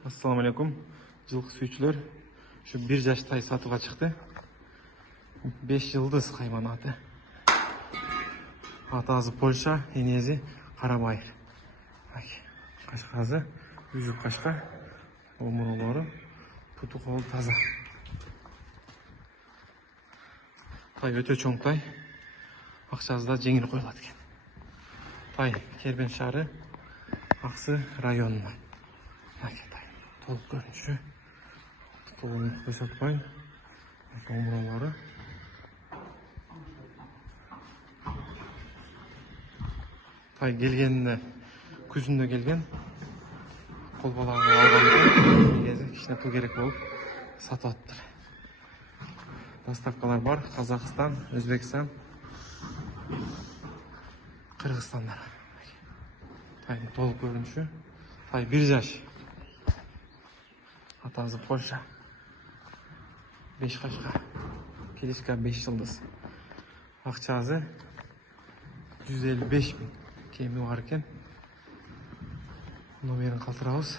Assalamu alaikum. Жылқы сүйүүчүлөр. Şu 1 жаш тай сатууга чыкты. 5 yıldız кайманаты. Атасы Польша, энези Карабайыр. Кашкасы, үзүк кашка, омурулары, путу кол таза. Тай өтө чоң тай. Акчасы да жеңил коюлат экен. Тай Кербен шаары, Аксы районунан. Толук көрүнүшү. Толук көрсөтпөйм. Омурулары. Тай келгенде күзүндө келген. Кол балага алган. Негизи кичине пул керек болуп сатып атыптыр. Доставкалар бар. Казакстан, Өзбекстан, Кыргызстандар. Тай толук көрүнүшү. Тай 1 жаш. Атасы Польша. 5 кашка. Келишка 5 yıldız. Акчасы 155 000. Кеми бар экен. Номерин калтырабыз.